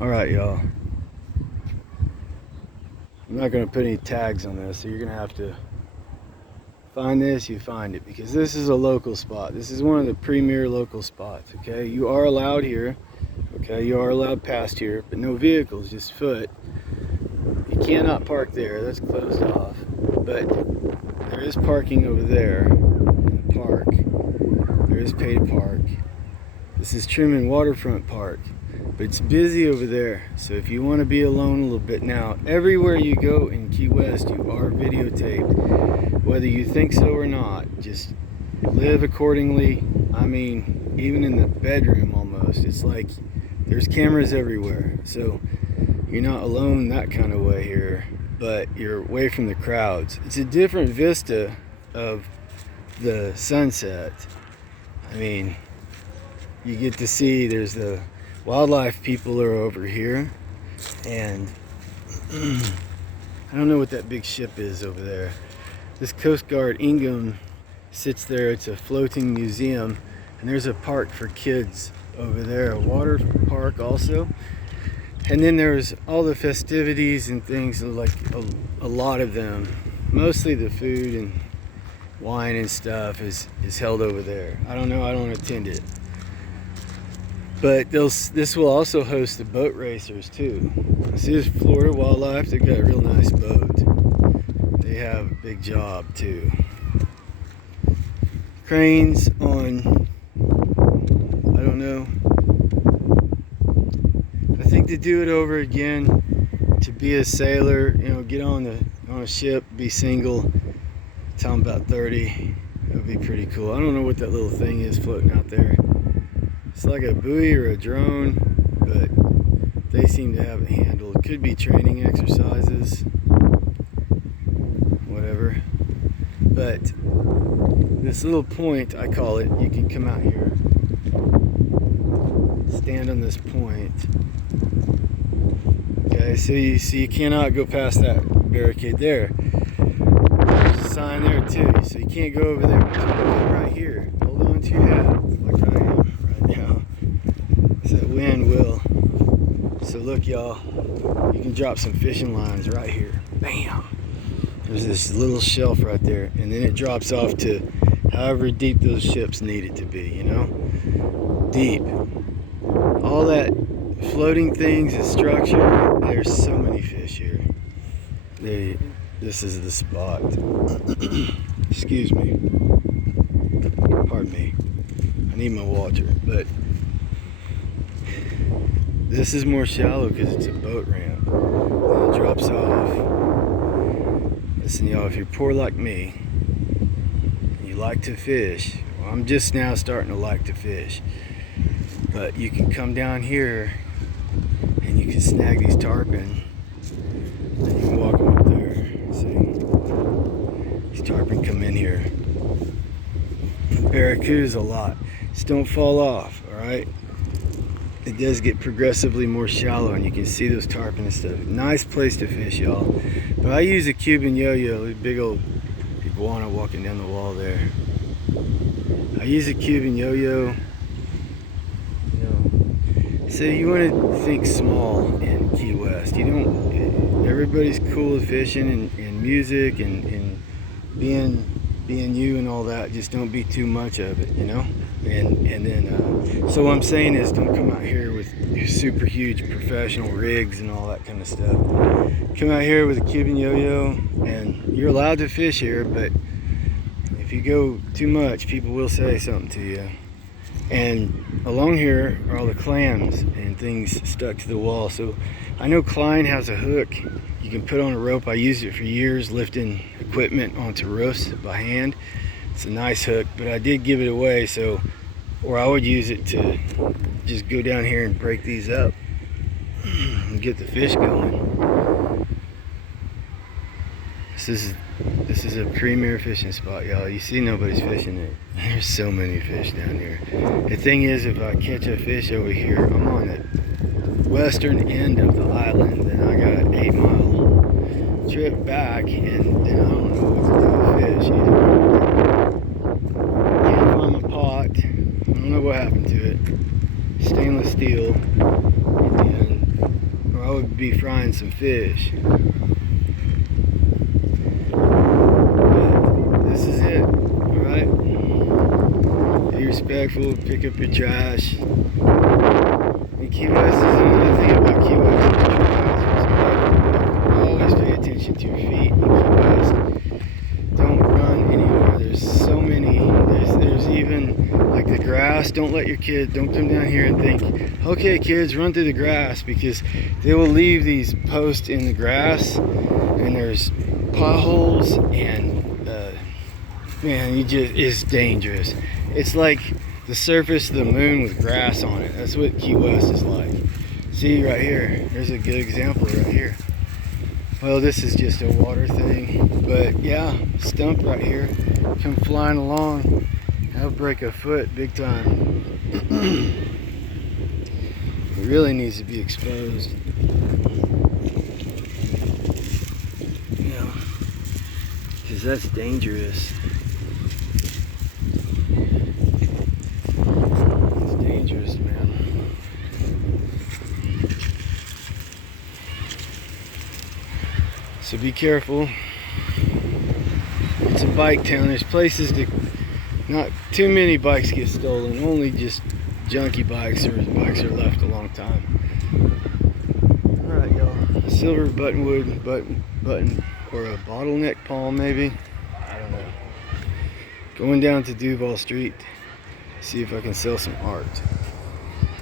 Alright, y'all. I'm not going to put any tags on this, so you're going to have to find this, you find it, because this is a local spot. This is one of the premier local spots, okay? You are allowed here, okay? You are allowed past here, but no vehicles, just foot. You cannot park there, that's closed off. But there is parking over there in the park. There is pay to park. This is Truman Waterfront Park. But it's busy over there, so if you want to be alone a little bit now, everywhere you go in Key West, you are videotaped, whether you think so or not. Just live accordingly. I mean, even in the bedroom almost, it's like there's cameras everywhere, so you're not alone that kind of way here, but you're away from the crowds. It's a different vista of the sunset. I mean, you get to see, there's the wildlife people are over here, and I don't know what that big ship is over there. This Coast Guard Ingham sits there. It's a floating museum, and there's a park for kids over there, a water park also. And then there's all the festivities and things, like a lot of them. Mostly the food and wine and stuff is held over there. I don't know, I don't attend it. But this will also host the boat racers too. This is Florida Wildlife. They've got a real nice boat. They have a big job too. Cranes on, I don't know. I think to do it over again, to be a sailor, you know, get on a ship, be single, till I'm about 30. That would be pretty cool. I don't know what that little thing is floating out there. It's like a buoy or a drone, but they seem to have it handled. It could be training exercises, whatever. But this little point, I call it, you can come out here, stand on this point. Okay, so you cannot go past that barricade there. There's a sign there too, so you can't go over there. But you can come right here. Hold on to your hat, like I am right now. So that wind will. So look, y'all, you can drop some fishing lines right here. Bam! There's this little shelf right there, and then it drops off to however deep those ships need it to be, you know? Deep. All that floating things is structure. There's so many fish here. This is the spot. Excuse me. Pardon me. I need my water, but this is more shallow because it's a boat ramp. And it drops off. Listen, y'all, if you're poor like me, and you like to fish, well, I'm just now starting to like to fish, but you can come down here and you can snag these tarpon, and you can walk them up there. See? These tarpon come in here. Barracudas a lot. Just don't fall off, alright? It does get progressively more shallow, and you can see those tarpon and stuff. Nice place to fish, y'all. But I use a Cuban yo-yo, a big old iguana walking down the wall there. I use a Cuban yo-yo. You know, so you want to think small in Key West. You don't. Everybody's cool with fishing and music and being you and all that. Just don't be too much of it, you know. And then so what I'm saying is, don't come out here with your super huge professional rigs and all that kind of stuff. Come out here with a Cuban yo-yo, and you're allowed to fish here, but if you go too much, people will say something to you. And along here are all the clams and things stuck to the wall. So I know Klein has a hook you can put on a rope. I used it for years, lifting equipment onto roofs by hand. It's a nice hook, but I did give it away, so, or I would use it to just go down here and break these up and get the fish going. This is a premier fishing spot, y'all. You see nobody's fishing it. There's so many fish down here. The thing is, if I catch a fish over here, I'm on the western end of the island, then I got an 8-mile trip back, and then I don't know what to do with fish either. Can't find my pot. I don't know what happened to it. Stainless steel. And I would be frying some fish. But this is it, alright? Be respectful, pick up your trash. And Key West is another thing about Key West. Always pay attention to your feet in Key West. Don't run anywhere. There's so many. There's even like the grass. Don't come down here and think, okay kids, run through the grass, because they will leave these posts in the grass and there's potholes and man, it's dangerous. It's like the surface of the moon with grass on it. That's what Key West is like. See right here, there's a good example right here. Well, this is just a water thing, but yeah, stump right here, come flying along, that'll break a foot big time. It really needs to be exposed. You know, because that's dangerous. It's dangerous, man. So be careful. It's a bike town. There's places to, not too many bikes get stolen, only just junky bikes or bikes are left a long time. Alright y'all, silver buttonwood button or a bottleneck palm maybe, I don't know. Going down to Duval Street, see if I can sell some art.